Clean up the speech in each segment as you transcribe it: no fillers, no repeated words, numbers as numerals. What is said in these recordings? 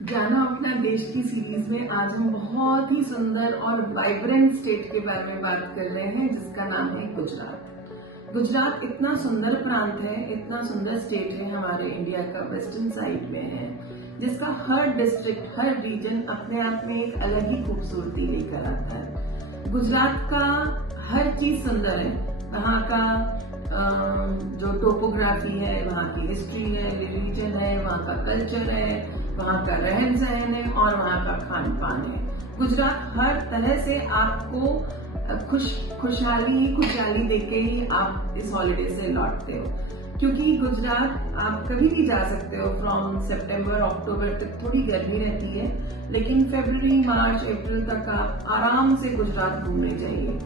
जाना अपना देश की सीरीज में आज हम बहुत ही सुंदर और वाइब्रेंट स्टेट के बारे में बात कर रहे हैं जिसका नाम है गुजरात। गुजरात इतना सुंदर प्रांत है, इतना सुंदर स्टेट है, हमारे इंडिया का वेस्टर्न साइड में है, जिसका हर डिस्ट्रिक्ट, हर रीजन अपने आप में एक अलग ही खूबसूरती लेकर आता है। गुजरात का हर चीज सुंदर है। वहाँ का जो टोपोग्राफी है, वहाँ की हिस्ट्री है, रिलीजन है, वहाँ का कल्चर है, वहाँ का रहन सहन है और वहाँ का खान पान है। गुजरात हर तरह से आपको खुशहाली देके ही आप इस हॉलिडे से लौटते हो, क्योंकि गुजरात आप कभी भी जा सकते हो। फ्रॉम सितंबर अक्टूबर तक थोड़ी गर्मी रहती है, लेकिन फरवरी मार्च अप्रैल तक आप आराम से गुजरात घूमने जाइए।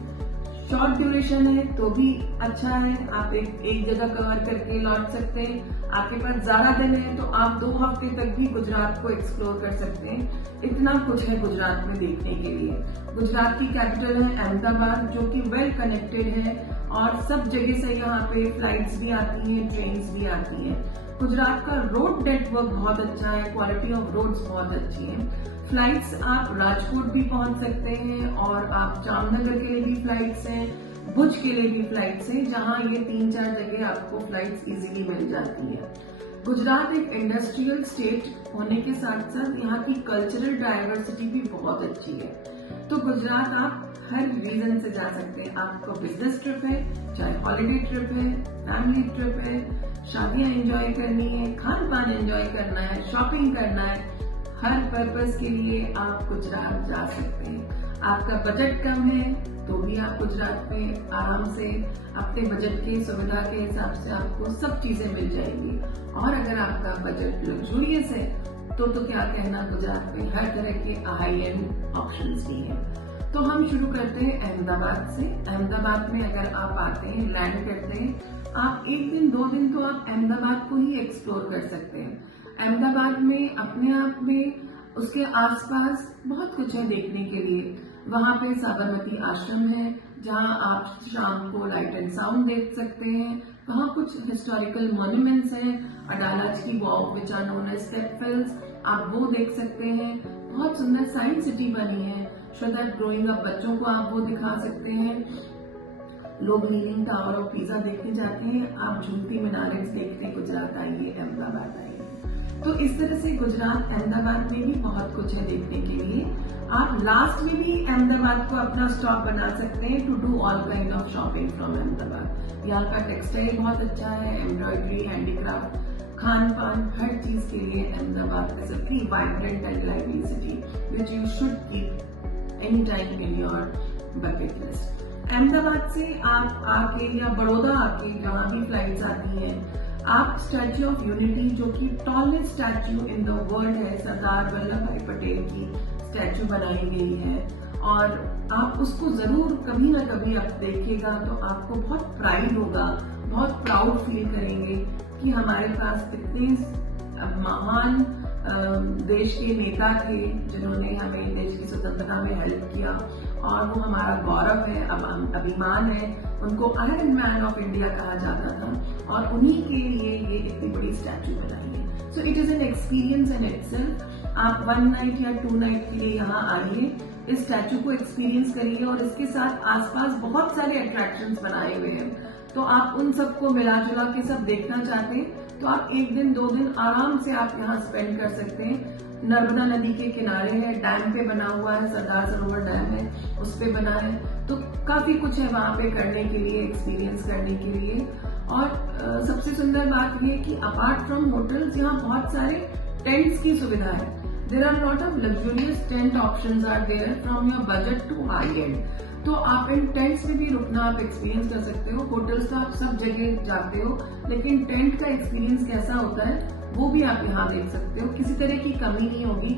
शॉर्ट ड्यूरेशन है तो भी अच्छा है, आप एक जगह कवर करके लौट सकते हैं। आपके पास ज्यादा दिन है तो आप 2 हफ्ते तक भी गुजरात को एक्सप्लोर कर सकते हैं। इतना कुछ है गुजरात में देखने के लिए। गुजरात की कैपिटल है अहमदाबाद, जो कि वेल कनेक्टेड है और सब जगह से यहाँ पे फ्लाइट्स भी आती हैं, ट्रेन्स भी आती हैं। गुजरात का रोड नेटवर्क बहुत अच्छा है, क्वालिटी ऑफ रोड्स बहुत अच्छी है। फ्लाइट्स आप राजकोट भी पहुंच सकते हैं और आप जामनगर के लिए भी फ्लाइट्स हैं, भुज के लिए भी फ्लाइट्स हैं, जहां ये 3-4 जगह आपको फ्लाइट्स इजीली मिल जाती है। गुजरात एक इंडस्ट्रियल स्टेट होने के साथ साथ यहाँ की कल्चरल डाइवर्सिटी भी बहुत अच्छी है। तो गुजरात आप हर रीजन से जा सकते हैं। आपको बिजनेस ट्रिप है, चाहे हॉलिडे ट्रिप है, फैमिली ट्रिप है, शादियां एंजॉय करनी है, खान पान एंजॉय करना है, शॉपिंग करना है, हर पर्पस के लिए आप गुजरात जा सकते हैं। आपका बजट कम है तो भी आप गुजरात में आराम से अपने बजट की सुविधा के हिसाब से आपको सब चीजें मिल जाएंगी। और अगर आपका बजट लग्जूरियस है तो क्या कहना, गुजरात में हर तरह के हाई एंड ऑप्शंस भी हैं। तो हम शुरू करते हैं अहमदाबाद से। अहमदाबाद में अगर आप आते हैं, लैंड करते हैं, आप 1 दिन 2 दिन तो आप अहमदाबाद को ही एक्सप्लोर कर सकते हैं। अहमदाबाद में अपने आप में उसके आसपास बहुत कुछ है देखने के लिए। वहाँ पे साबरमती आश्रम है, जहाँ आप शाम को लाइट एंड साउंड देख सकते हैं। वहाँ कुछ हिस्टोरिकल मॉन्यूमेंट्स हैं, अडालज की walk which are known as step wells, आप वो देख सकते हैं। बहुत सुंदर साइंस सिटी बनी है, सो दैट ग्रोइंग अप बच्चों को आप वो दिखा सकते हैं। लोग लीनिंग टावर और पिज्जा देखने जाते हैं, आप झूलती मीनारें देखने गुजरात आइए, अहमदाबाद आइए। तो इस तरह से गुजरात, अहमदाबाद में भी बहुत कुछ है देखने के लिए। आप लास्ट में भी अहमदाबाद को अपना स्टॉप बना सकते हैं to do all kind of shopping from Ahmedabad. यहाँ का टेक्सटाइल बहुत अच्छा है, एम्ब्रॉयडरी, हैंडीक्राफ्ट, खान पान, हर चीज के लिए Ahmedabad is a very vibrant and lively city which you should keep any time in your bucket list. Ahmedabad से आप आके या बड़ौदा आके, जहाँ भी फ्लाइट्स आती हैं, आप स्टैच्यू ऑफ यूनिटी, जो कि tallest statue in the world है, सरदार वल्लभ भाई पटेल की स्टैच्यू बनाई गई है, और आप उसको जरूर कभी ना कभी आप देखिएगा तो आपको बहुत प्राइड होगा, बहुत प्राउड फील करेंगे कि हमारे पास इतने महान देश के नेता थे जिन्होंने हमें देश की स्वतंत्रता में हेल्प किया, और वो हमारा गौरव है, अभिमान है। उनको आयरन मैन ऑफ इंडिया कहा जाता था, और उन्हीं के लिए ये इतनी बड़ी स्टैच्यू बनाई है। So it is an experience in itself. आप 1 नाइट या 2 नाइट के लिए यहाँ आइए, इस स्टैच्यू को एक्सपीरियंस करिए, और इसके साथ आसपास बहुत सारे अट्रैक्शंस बनाए हुए हैं। तो आप उन सबको मिला जुला के सब देखना चाहते हैं तो आप 1 दिन 2 दिन आराम से आप यहाँ स्पेंड कर सकते हैं। नर्मदा नदी के किनारे है, डैम पे बना हुआ है, सरदार सरोवर डैम है, उस पे बना है, तो काफी कुछ है वहाँ पे करने के लिए, एक्सपीरियंस करने के लिए। और सबसे सुंदर बात ये कि अपार्ट फ्रॉम होटल्स, यहाँ बहुत सारे टेंट्स की सुविधा है। There are lot of luxurious tent options are there from your budget to high end. तो आप इन टेंट्स में भी रुकना आप एक्सपीरियंस कर सकते हो। होटल्स तो आप सब जगह जाते हो, लेकिन टेंट का एक्सपीरियंस कैसा होता है वो भी आप यहाँ देख सकते हो। किसी तरह की कमी नहीं होगी।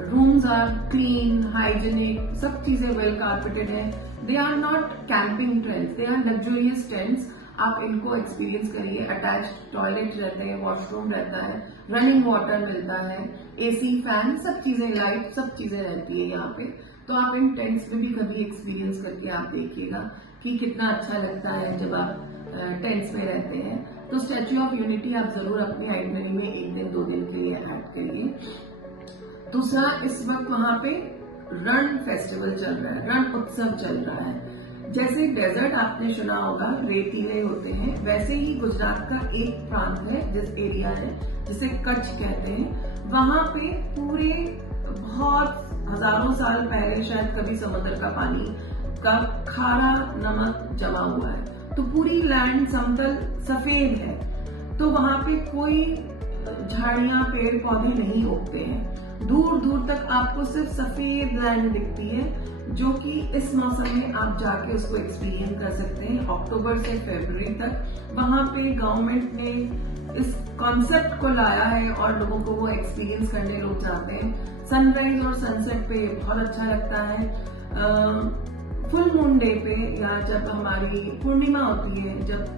रूम्स आर क्लीन, हाइजीनिक, सब चीजें वेल कारपेटेड है। They are not camping tents, they are luxurious tents. आप इनको एक्सपीरियंस करिए। अटैच्ड टॉयलेट रहते हैं, वॉशरूम रहता है, रनिंग वाटर मिलता है, एसी, फैन, सब चीजें, लाइट, सब चीजें रहती है यहाँ पे। तो आप इन टेंट्स में भी कभी एक्सपीरियंस करके आप देखिएगा कि कितना अच्छा लगता है जब आप टेंट्स में रहते हैं। तो स्टैच्यू ऑफ यूनिटी आप जरूर अपनी आइटनरी में 1 दिन 2 दिन के लिए ऐड करिए। दूसरा, इस वक्त वहां पे रण फेस्टिवल चल रहा है, रण उत्सव चल रहा है। जैसे डेजर्ट आपने सुना होगा रेतीले होते हैं, वैसे ही गुजरात का एक प्रांत है, जिस एरिया है जिसे कच्छ कहते हैं, वहां पे पूरे बहुत हजारों साल पहले शायद कभी समुद्र का पानी का खारा नमक जमा हुआ है, तो पूरी लैंड समतल सफेद है, तो वहां पे कोई झाड़ियां पेड़ पौधे नहीं उगते हैं। दूर दूर तक आपको सिर्फ सफेद लैंड दिखती है, जो कि इस मौसम में आप जाके उसको एक्सपीरियंस कर सकते हैं। अक्टूबर से फरवरी तक वहां पे गवर्नमेंट ने इस कॉन्सेप्ट को लाया है और लोगों को वो एक्सपीरियंस करने लोग जाते हैं। सनराइज और सनसेट पे बहुत अच्छा लगता है। फुल मून डे पे या जब हमारी पूर्णिमा होती है, जब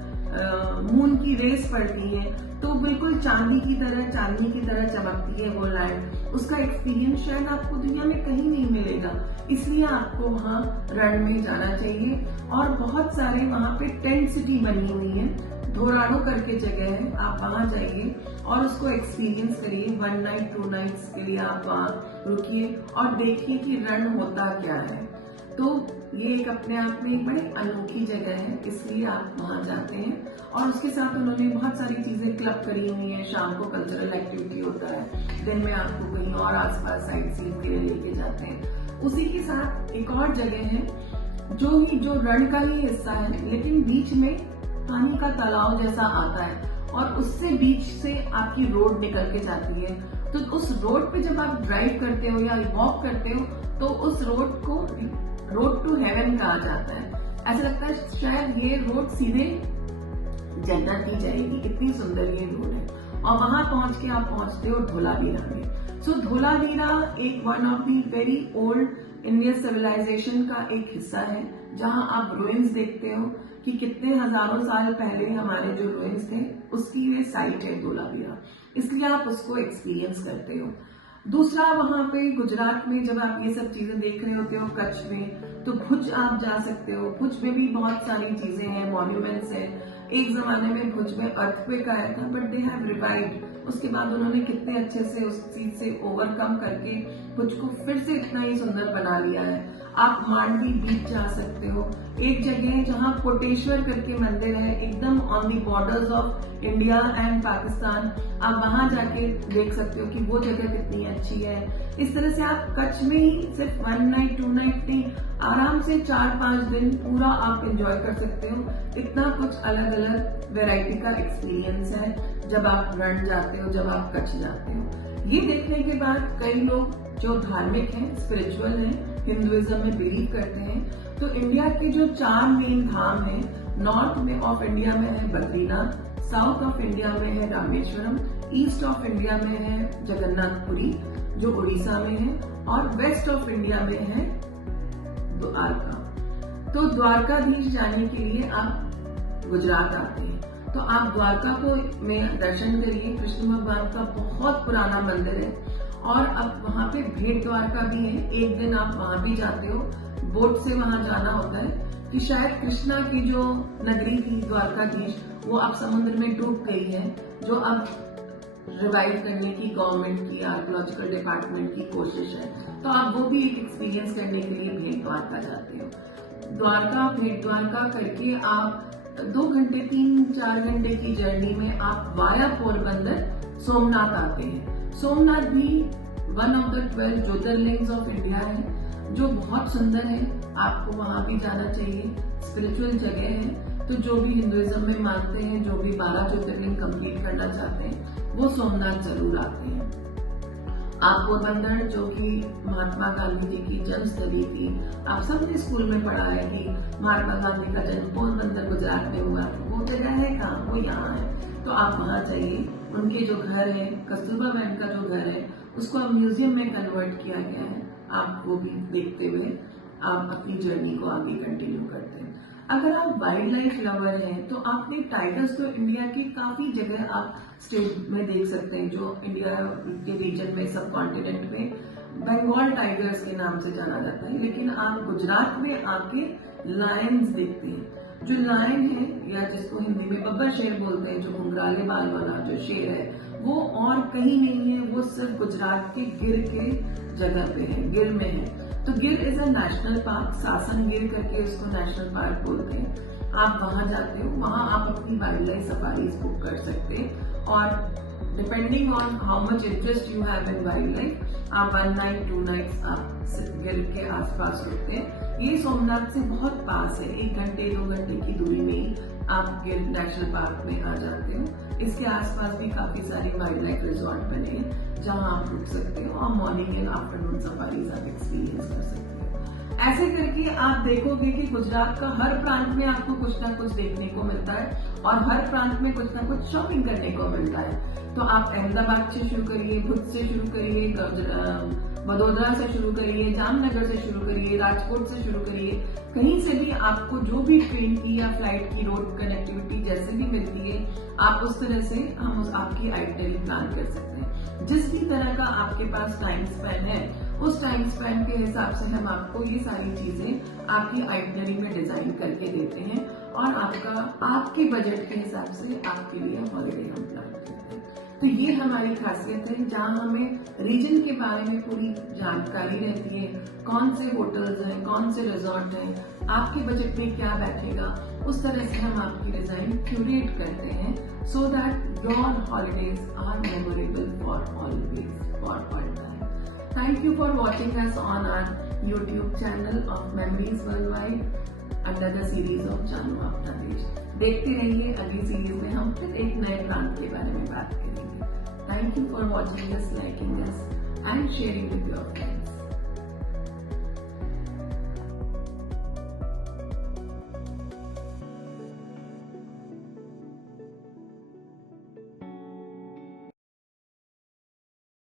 मून की रेस पड़ती है, तो बिल्कुल चांदनी की तरह चमकती है वो लैंड। उसका एक्सपीरियंस शायद आपको दुनिया में कहीं नहीं मिलेगा, इसलिए आपको वहाँ रण में जाना चाहिए। और बहुत सारे वहाँ पे टेंट सिटी बनी हुई है, धोराड़ो करके जगह है, आप वहाँ जाइए और उसको एक्सपीरियंस करिए। 1 नाइट 2 नाइट्स के लिए आप वहाँ रुकिए और देखिए कि रण होता क्या है। तो ये एक अपने आप में एक बड़ी अनोखी जगह है, इसलिए आप वहां जाते हैं। और उसके साथ उन्होंने बहुत सारी चीजें क्लब करी हुई हैं। शाम को कल्चरल एक्टिविटी होता है, दिन में आपको कहीं और आसपास साइट सीन के लिए लेके जाते हैं। उसी के साथ एक और जगह है जो रण का ही हिस्सा है, लेकिन बीच में पानी का तालाब जैसा आता है और उससे बीच से आपकी रोड निकल के जाती है। तो उस रोड पे जब आप ड्राइव करते हो या वॉक करते हो, तो उस रोड को रोड टू हेवन कहा जाता है। ऐसा लगता है शायद ये रोड सीधे जन्नत ही जाएगी, इतनी सुंदर ये रोड है। और वहां पहुंच के आप पहुंचते हो धोलावीरा में। सो धोलावीरा एक one of the very old Indian civilization का एक हिस्सा है, जहां आप रुइंस देखते हो कि कितने हजारों साल पहले हमारे जो रुइंस थे उसकी ये साइट है धोलावीरा, इसलिए आप उसको एक्सपीरियंस करते हो। दूसरा, वहां पे गुजरात में जब आप ये सब चीजें देख रहे होते हो कच्छ में, तो भुज आप जा सकते हो। भुज में भी बहुत सारी चीजें हैं, मॉन्यूमेंट्स हैं। एक जमाने में भुज में अर्थक्वेक आया था, बट दे हैव रिवाइव्ड। उसके बाद उन्होंने कितने अच्छे से उस चीज से ओवरकम करके भुज को फिर से इतना ही सुंदर बना लिया है। आप मांडवी बीच जा सकते हो। एक जगह है जहाँ कोटेश्वर करके मंदिर है, एकदम on the borders of India and Pakistan. आप वहां जाके देख सकते हो कि वो जगह कितनी अच्छी है। इस तरह से आप कच्छ में ही सिर्फ 1 नाइट 2 नाइट नहीं, आराम से 4-5 दिन पूरा आप एंजॉय कर सकते हो। इतना कुछ अलग अलग वैरायटी का एक्सपीरियंस है जब आप रण जाते हो, जब आप कच्छ जाते हो। ये देखने के बाद कई लोग जो धार्मिक हैं, स्पिरिचुअल हैं, हिंदुइज्म में बिलीव करते हैं, तो इंडिया के जो 4 मेन धाम हैं, नॉर्थ में ऑफ इंडिया में है बद्रीनाथ, साउथ ऑफ इंडिया में है रामेश्वरम, ईस्ट ऑफ इंडिया में है जगन्नाथपुरी जो उड़ीसा में है, और वेस्ट ऑफ इंडिया में है द्वारका। तो द्वारकाधीश जाने के लिए आप गुजरात आते हैं, तो आप द्वारका को में दर्शन करिए। कृष्ण भगवान का बहुत पुराना मंदिर है और अब वहाँ पे भेंट द्वारका भी है। एक दिन आप वहां भी जाते हो, बोट से वहां जाना होता है कि शायद कृष्णा की जो नगरी थी द्वारकाधीश, वो अब समुद्र में डूब गई है, जो अब रिवाइव करने की गवर्नमेंट की आर्कियोलॉजिकल डिपार्टमेंट की कोशिश है। तो आप वो भी एक एक्सपीरियंस करने के लिए भेंट द्वारका जाते हो। द्वारका भेंट द्वारका करके आप 2 घंटे 3-4 घंटे की जर्नी में आप वाया पोरबंदर सोमनाथ आते हैं। सोमनाथ भी one of the 12 jyotirlingas of India है, जो बहुत सुंदर है। आपको वहां भी जाना चाहिए, स्पिरिचुअल जगह है। तो जो भी हिंदुइज्म में मानते हैं, जो भी 12 ज्योतिर्लिंग कंप्लीट करना चाहते हैं, वो सोमनाथ जरूर आते हैं। आप पोरबंदर, जो कि महात्मा गांधी जी की जन्मस्थली थी, आप सबने स्कूल में पढ़ा है कि महात्मा गांधी का जन्म पोरबंदर गुजरात में हुआ। वो जगह है कहाँ? वो यहाँ है। तो आप वहाँ जाइए। उनके जो घर है, कस्तूरबा बहन का जो घर है, उसको अब म्यूजियम में कन्वर्ट किया गया है। आप वो भी देखते हुए आप अपनी जर्नी को आगे कंटिन्यू करते हैं। अगर आप वाइल्ड लाइफ लवर हैं, तो आपने टाइगर्स तो इंडिया की काफी जगह आप स्टेट में देख सकते हैं, जो इंडिया के रीजन में, सब कॉन्टिनेंट में बंगाल टाइगर्स के नाम से जाना जाता है। लेकिन आप गुजरात में आके लायंस देखते हैं। जो लायन है, या जिसको हिंदी में बब्बर शेर बोलते हैं, जो घुंघराले बाल वाला जो शेर है, वो और कहीं नहीं है, वो सिर्फ गुजरात के गिर के जगह पे है, गिर में है। तो गिर is a national park, Sasan Gir करके उसको नेशनल पार्क बोलते हैं। आप वहां जाते हो, वहां आप अपनी वाइल्ड लाइफ सफारीज बुक कर सकते हैं और depending on how much interest you have in wild life, आप 1 नाइट 2 नाइट्स आप गिर के आसपास रुकते हैं। ये सोमनाथ से बहुत पास है, 1 घंटे 2 घंटे की दूरी में ही आप गिर नेशनल पार्क में आ जाते हो। इसके आसपास भी काफी सारे वाइल्ड लाइफ रिजॉर्ट बने हैं जहां आप रुक सकते हो और मॉर्निंग एंड आफ्टरनून सफारीज आप एक्सपीरियंस कर सकते हो। ऐसे करके आप देखोगे कि गुजरात का हर प्रांत में आपको कुछ ना कुछ देखने को मिलता है और हर प्रांत में कुछ ना कुछ शॉपिंग करने को मिलता है। तो आप अहमदाबाद से शुरू करिए, भुज से शुरू करिए, वडोदरा से शुरू करिए, जामनगर से शुरू करिए, राजकोट से शुरू करिए। कहीं से भी आपको जो भी ट्रेन की या फ्लाइट की रोड कनेक्टिविटी जैसे भी मिलती है, आप उस तरह से हम आपकी आइटनरी प्लान कर सकते हैं। जिस भी तरह का आपके पास टाइम स्पेन है, उस टाइम स्पेन के हिसाब से हम आपको ये सारी चीजें आपकी आइटनरी में डिजाइन करके देते हैं और आपके बजट के हिसाब से आपके लिए हॉलिडे हम प्लान करते हैं। तो ये हमारी खासियत है, जहाँ हमें रीजन के बारे में पूरी जानकारी रहती है, कौन से होटल्स हैं, कौन से रिजॉर्ट हैं, आपके बजट में क्या बैठेगा, उस तरह से हम आपकी डिजाइन क्यूरेट करते हैं so that your holidays are memorable for always, for all time. Thank you for watching us on our YouTube channel of Memories Worldwide under the series of जानू अपना देश। देखते रहिए, अगली सीरीज में हम फिर एक नए प्रांत के बारे में बात करेंगे। Thank you for watching us, liking us and sharing with your friends.